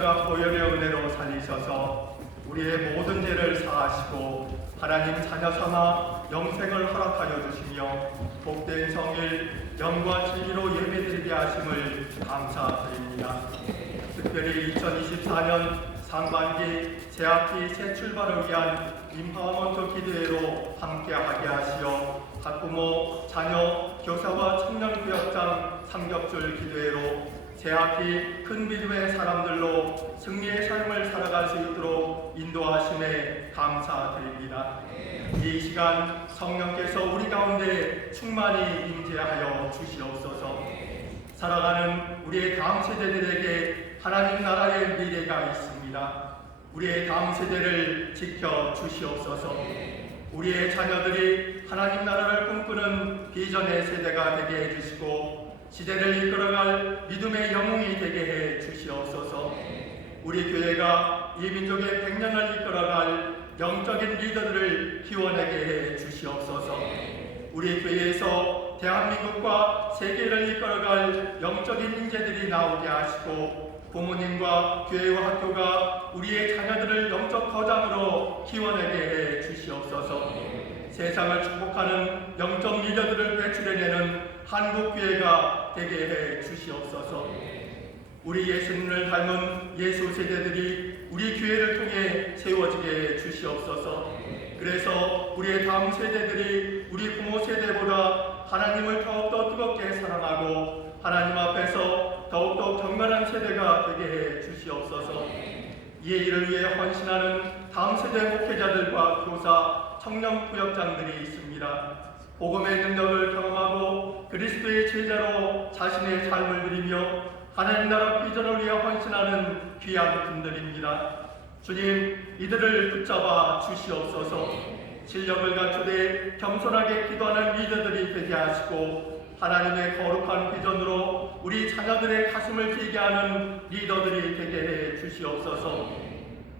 십자가 보혈의 은혜로 살리셔서 우리의 모든 죄를 사하시고 하나님 자녀 삼아 영생을 허락하여 주시며 복된 성일 영과 진리로 예배드리게 하심을 감사드립니다. 특별히 2024년 상반기 새학기 새 출발을 위한 임파워먼트 기도회로 함께하게 하시어 학부모, 자녀, 교사와 청년 구역장 삼겹줄 기도회로 새학기 큰 믿음의 사람들로 승리의 삶을 살아갈 수 있도록 인도하심에 감사드립니다. 이 시간 성령께서 우리 가운데 충만히 임재하여 주시옵소서. 살아가는 우리의 다음 세대들에게 하나님 나라의 미래가 있습니다. 우리의 다음 세대를 지켜 주시옵소서. 우리의 자녀들이 하나님 나라를 꿈꾸는 비전의 세대가 되게 해주시고 시대를 이끌어갈 믿음의 영웅이 되게 해 주시옵소서. 우리 교회가 이 민족의 백년을 이끌어갈 영적인 리더들을 키워내게 해 주시옵소서. 우리 교회에서 대한민국과 세계를 이끌어갈 영적인 인재들이 나오게 하시고 부모님과 교회와 학교가 우리의 자녀들을 영적 거장으로 키워내게 해 주시옵소서. 세상을 축복하는 영적 리더들을 배출해내는 한국 교회가 되게 해 주시옵소서. 우리 예수님을 닮은 예수 세대들이 우리 교회를 통해 세워지게 해 주시옵소서. 그래서 우리의 다음 세대들이 우리 부모 세대보다 하나님을 더욱더 뜨겁게 사랑하고 하나님 앞에서 더욱더 경건한 세대가 되게 해 주시옵소서. 이에 이를 위해 헌신하는 다음 세대 목회자들과 교사, 청년 구역장들이 있습니다. 복음의 능력을 경험하고 그리스도의 제자로 자신의 삶을 드리며 하나님 나라 비전을 위해 헌신하는 귀한 분들입니다. 주님, 이들을 붙잡아 주시옵소서. 실력을 갖추되 겸손하게 기도하는 리더들이 되게 하시고 하나님의 거룩한 비전으로 우리 자녀들의 가슴을 뛰게 하는 리더들이 되게 해 주시옵소서.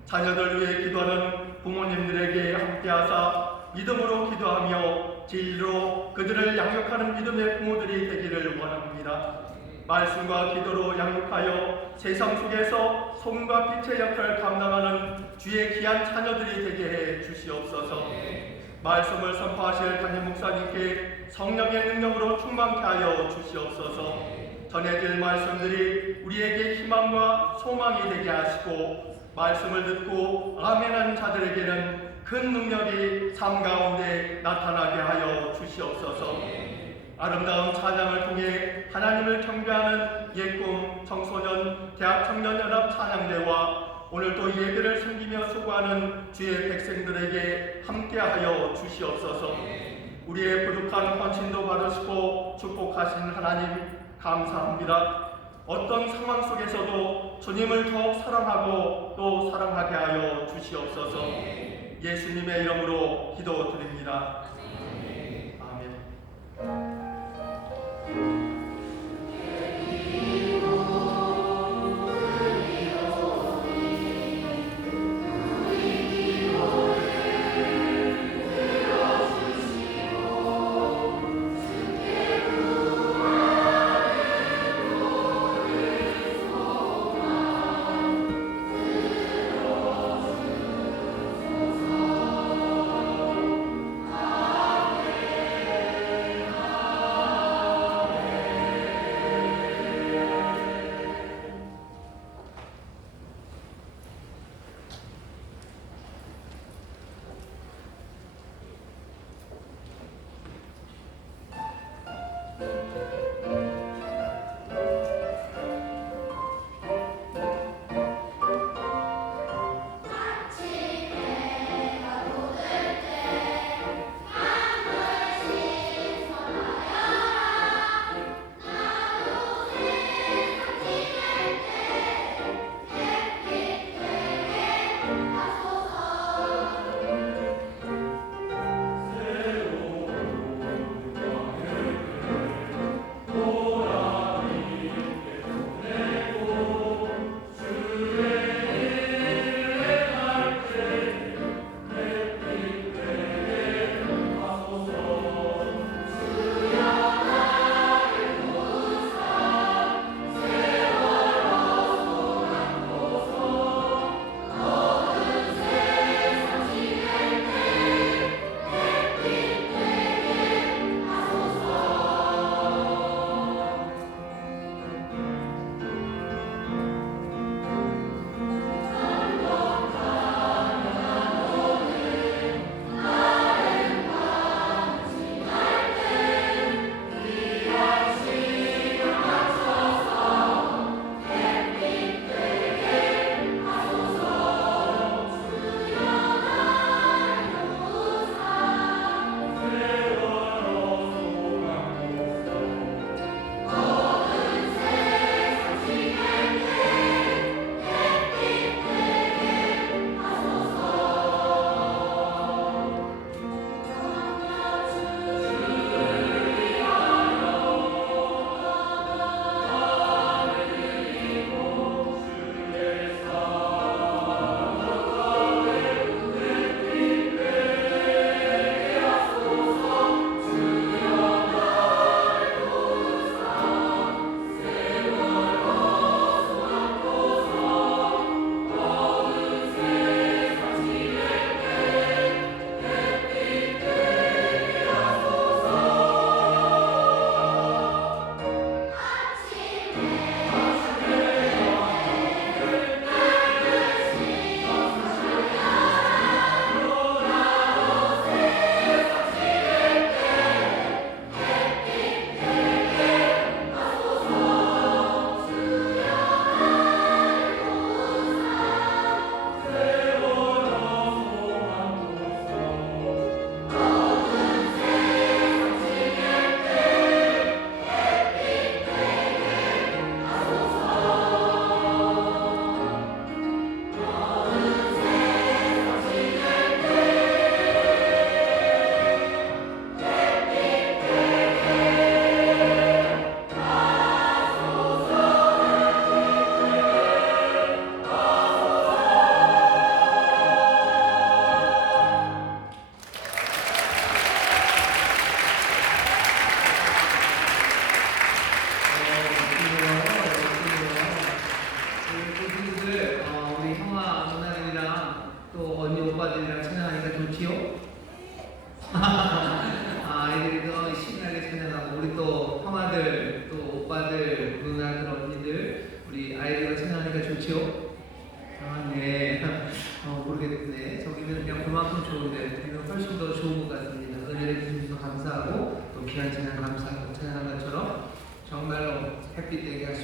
자녀들 위해 기도하는 부모님들에게 함께하사 믿음으로 기도하며 진리로 그들을 양육하는 믿음의 부모들이 되기를 원합니다. 말씀과 기도로 양육하여 세상 속에서 손과 빛의 역할을 감당하는 주의 귀한 자녀들이 되게 해 주시옵소서. 말씀을 선포하실 담임 목사님께 성령의 능력으로 충만케 하여 주시옵소서. 전해질 말씀들이 우리에게 희망과 소망이 되게 하시고 말씀을 듣고 아멘하는 자들에게는 큰 능력이 삶 가운데 나타나게 하여 주시옵소서. 아름다운 찬양을 통해 하나님을 경배하는 예꿈 청소년 대학 청년 연합 찬양대와 오늘도 예배를 섬기며 수고하는 주의 백성들에게 함께하여 주시옵소서. 우리의 부족한 헌신도 받으시고 축복하신 하나님 감사합니다. 어떤 상황 속에서도 주님을 더욱 사랑하고 또 사랑하게 하여 주시옵소서. 예수님의 이름으로 기도드립니다.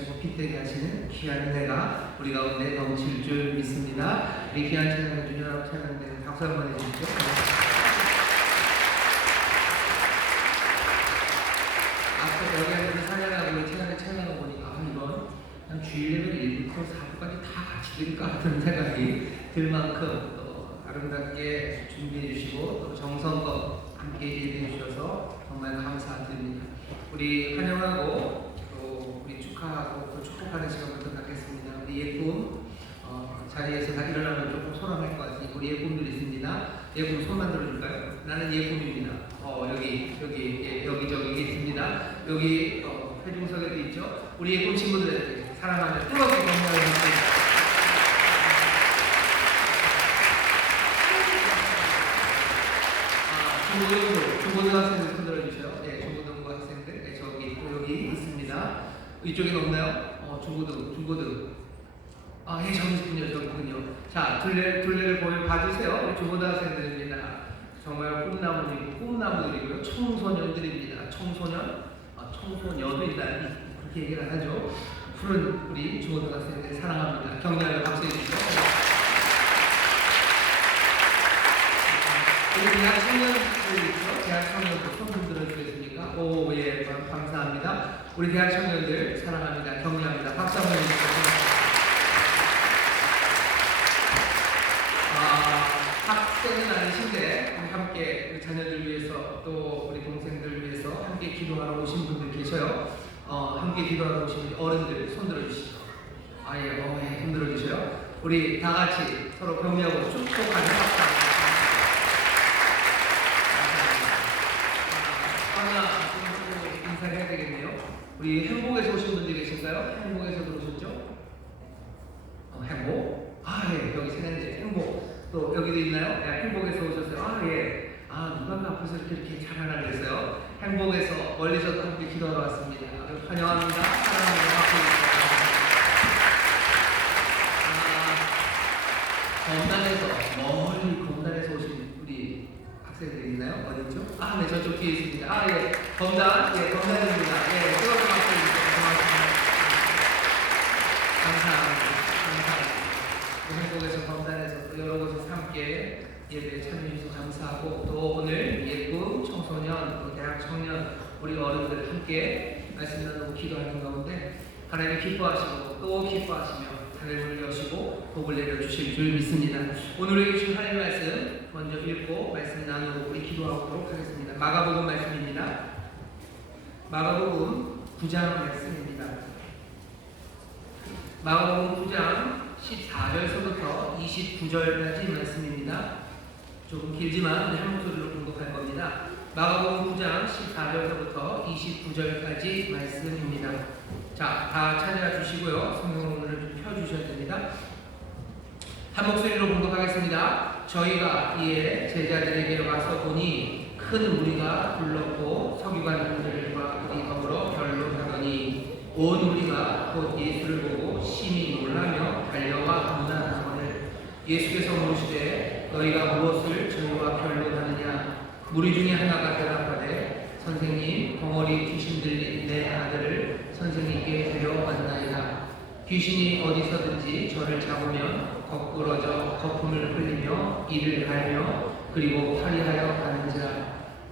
하시고 빛 되게 하시는 귀한 은혜가 우리 가운데 넘칠 줄 믿습니다. 우리 귀한 찬양을 주님하고 찬양되는 박수 한번 해주시죠. 앞서 여기 앉아서 찬양하고 우리 찬양을 찬양하고 보니까 아 이건 한 주일 예배 1부터 4부까지 다 같이 드릴까 하는 생각이 들 만큼 또 아름답게 준비해 주시고 또 정성껏 함께 예배해 주셔서 정말 감사드립니다. 우리 환영하고 축하하고 또 축복하는 시간 부터 갖겠습니다. 우리 예쁨 어, 자리에서 다 일어나면 조금 소란할 것 같으니 우리 예쁨들 있습니다. 예쁨 손만 들어줄까요? 나는 예쁨입니다. 어 여기 여기 예, 여기 저기 있습니다. 여기 어, 회중석에도 있죠. 우리 예쁨 친구들 사랑하며 뜨겁게 격려를 합니다. 아, 중고등부, 중고등학생들 손 들어 주세요. 네, 중고등부 학생들. 네, 저기 또 여기 있습니다. 이쪽에는 없나요? 어, 중고등, 중고등. 아, 예, 저기 있군요, 저기 있군요. 자, 둘레, 둘레를 보여 봐주세요. 중고등학생들입니다. 정말 꿈나무들이고, 꿈나무들이고요. 청소년들입니다. 청소년, 아, 청소녀도 일단 그렇게 얘기를 하죠. 푸른 우리 중고등학생들 사랑합니다. 격려하며 박수해 주시죠. 우리 대학 청년들 있죠? 대학 청년들 손좀 들어주겠습니까? 오, 예, 감- 감사합니다. 우리 대학 청년들 사랑합니다. 격려합니다. 박수 한번 해주시죠. 아, 학생은 아니신데 우리 함께 우리 자녀들 위해서 또 우리 동생들 위해서 함께 기도하러 오신 분들 계셔요. 어, 함께 기도하러 오신 어른들 손 들어주시죠. 아, 예, 어, 예, 손 들어주세요. 우리 다 같이 서로 격려하고 축복하는 박수. 하나 좀 인사를 해야 되겠네요. 우리 행복에서 오신 분들 계실까요? 행복에서 들어오셨죠? 어, 행복? 아, 예, 여기 세는지 행복. 또 여기도 있나요? 예, 행복에서 오셨어요. 아, 예. 아, 누가 그 앞에서 이렇게 이렇게 잘하나 그랬어요. 행복에서 멀리서 함께 기도하러 왔습니다. 환영합니다. 사랑합니다. 아, 검단에서 멀리 검단에서 오신 우리 학생들 있나요? 어디 있죠? 아, 네, 저쪽 뒤에 있습니다. 아, 예, 검단, 예, 검단입니다. 예, 뜨거운 박수 주세요. 고맙습니다. 감사합니다. 감사합니다. 우리 한국에서 검단에서 또 여러 곳에서 함께 예배에 참여해 주셔서 감사하고 또 오늘 예쁜 청소년, 또 대학 청년, 우리 어른들 함께 말씀 나누고 기도하는 가운데 하나님이 기뻐하시고 또 기뻐하시며 하늘을 여시고 복을 내려주실 줄 믿습니다. 오늘 우리에게 주신 하나님의 말씀 먼저 읽고 말씀 나누고 우리 기도하도록 하겠습니다. 마가복음 말씀입니다. 마가복음 9장 말씀입니다. 마가복음 9장 14절서부터 29절까지 말씀입니다. 조금 길지만 한 목소리로 공독할 겁니다. 마가복음 9장 14절서부터 29절까지 말씀입니다. 자, 다 찾아 주시고요. 성경을 좀 펴주셔야 됩니다. 한 목소리로 공독하겠습니다. 저희가 이에 제자들에게 와서 보니 큰 무리가 불렀고 서기관들과 우리 더불어 변론하더니 온 우리가 곧 예수를 보고 심히 놀라며 달려와 문안하거늘. 예수께서 물으시되 너희가 무엇을 저희와 변론하느냐? 무리 중에 하나가 대답하되 선생님 덩어리 귀신 들린 내 아들을 선생님께 데려왔나이다. 귀신이 어디서든지 저를 잡으면 거꾸러져 거품을 흘리며 이를 갈며 그리고 파리하여 가는지라.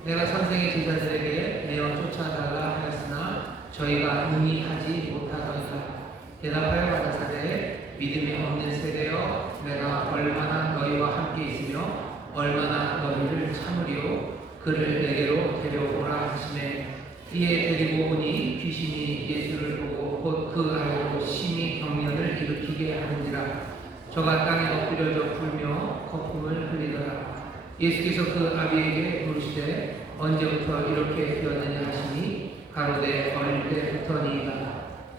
내가 선생의 제자들에게 내어 쫓아달라 하였으나 저희가 능히 하지 못하더이다. 대답하여 가라사대 믿음이 없는 세대여 내가 얼마나 너희와 함께 있으며 얼마나 너희를 참으리요? 그를 내게로 데려오라 하시매 이에 데리고 오니 귀신이 예수를 보고 곧그 아이로 심히 경련을 일으키게 하는지라 저가 땅에 엎드려져 불며 거품을 흘리더라. 예수께서 그 아비에게 물으시되 언제부터 이렇게 되었느냐 하시니 가로되 어릴 때부터니이다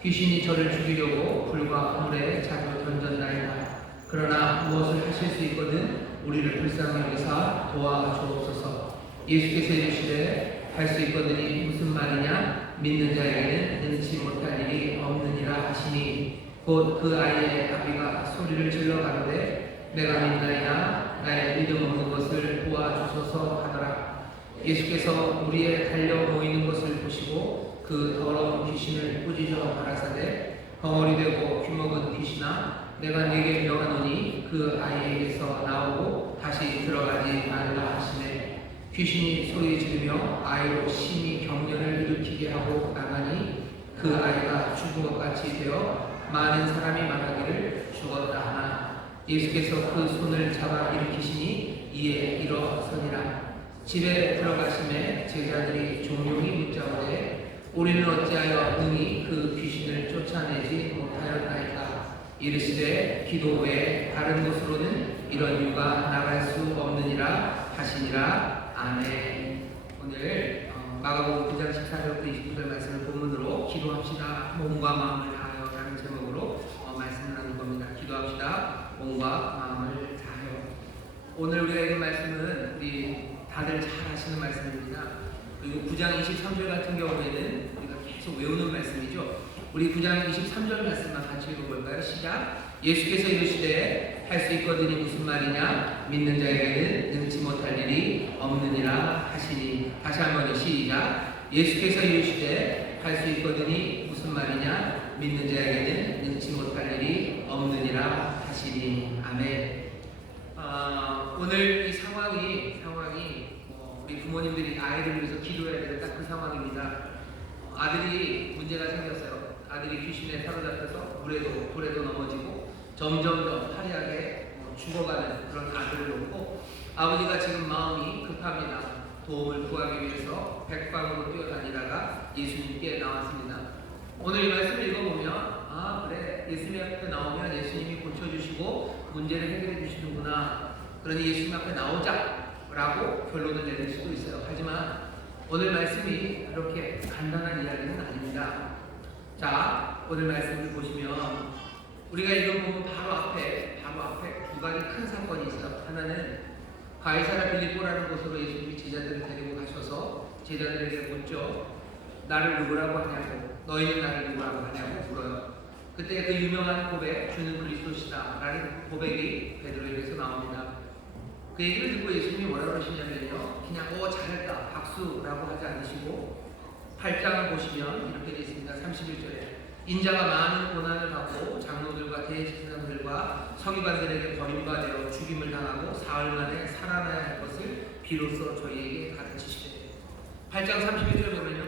귀신이 저를 죽이려고 불과 물에 자주 던졌나이다. 그러나 무엇을 하실 수 있거든 우리를 불쌍히 여기사 도와주옵소서. 예수께서 이르시되 할 수 있거든이 무슨 말이냐? 믿는 자에게는 능치 못할 일이 없느니라 하시니 곧 그 아이의 아비가 소리를 질러 가로되 내가 믿나이다 나의 믿음 없는 것을 도와주소서 하더라. 예수께서 우리의 달려 모이는 것을 보시고 그 더러운 귀신을 꾸짖어 가라사대 벙어리 되고 귀먹은 귀신아 내가 네게 명하노니 그 아이에게서 나오고 다시 들어가지 말라 하시네. 귀신이 소리 지르며 아이로 심히 경련을 일으키게 하고 나가니 그 아이가 죽은 것 같이 되어 많은 사람이 말하기를 죽었다 하나. 예수께서 그 손을 잡아 일으키시니 이에 일어서니라. 집에 들어가심에 제자들이 종용이 묻자오되 우리는 어찌하여 능히 그 귀신을 쫓아내지 못하였나이까? 이르시되 기도 외에 다른 곳으로는 이런 유가 나갈 수 없느니라 하시니라. 아멘. 오늘 어, 마가복음 9장 14절부터 29절 말씀을 본문으로 기도합시다. 몸과 마음을 다하여 라는 제목으로 어, 말씀을 하는 겁니다 기도합시다 몸과 마음을 다하여 오늘 우리가 읽은 말씀은 우리 다들 잘 아시는 말씀입니다. 그리고 9장 23절 같은 경우에는 우리가 계속 외우는 말씀이죠. 우리 9장 23절 말씀만 같이 읽어볼까요? 시작. 예수께서 이르시되 할 수 있거든이 무슨 말이냐? 믿는 자에게는 능치 못할 일이 없느니라 하시니 다시 한번 시작. 예수께서 이르시되 할 수 있거든이 무슨 말이냐? 믿는 자에게는 능치 못할 일이 없느니라 하시니 아멘. 아, 오늘 이 상황이 상황이 뭐 우리 부모님들이 아이를 위해서 기도해야 되는 딱 그 상황입니다. 어, 아들이 문제가 생겼어요. 아들이 귀신에 사로잡혀서 물에도 돌에도 넘어지고 점점점 화려하게 어, 죽어가는 그런 아들을 놓고 아버지가 지금 마음이 급합니다. 도움을 구하기 위해서 백방으로 뛰어다니다가 예수님께 나왔습니다. 오늘 이 말씀 읽어보면 아 그래. 예수님 앞에 나오면 예수님이 고쳐주시고 문제를 해결해 주시는구나. 그러니 예수님 앞에 나오자라고 결론을 내릴 수도 있어요. 하지만 오늘 말씀이 그렇게 간단한 이야기는 아닙니다. 자 오늘 말씀을 보시면 우리가 읽은 부분 바로 앞에 바로 앞에 두 가지 큰 사건이 있어요. 하나는 가이사라 빌립보라는 곳으로 예수님이 제자들을 데리고 가셔서 제자들에게 묻죠 나를 누구라고 하냐고. 너희는 나를 누구라고 하냐고 물어요. 그때 그 유명한 고백 주는 그리스도시다 라는 고백이 베드로에게서 나옵니다. 그 얘기를 듣고 예수님이 뭐라 그러시냐면요. 그냥 어 잘했다 박수라고 하지 않으시고 8장을 보시면 이렇게 되어 있습니다. 31절에 인자가 많은 고난을 받고 장로들과 대제사장들과 서기관들에게 버림받아 죽임을 당하고 사흘 만에 살아나야 할 것을 비로소 저희에게 가르치시되 8장 31절에 보면요.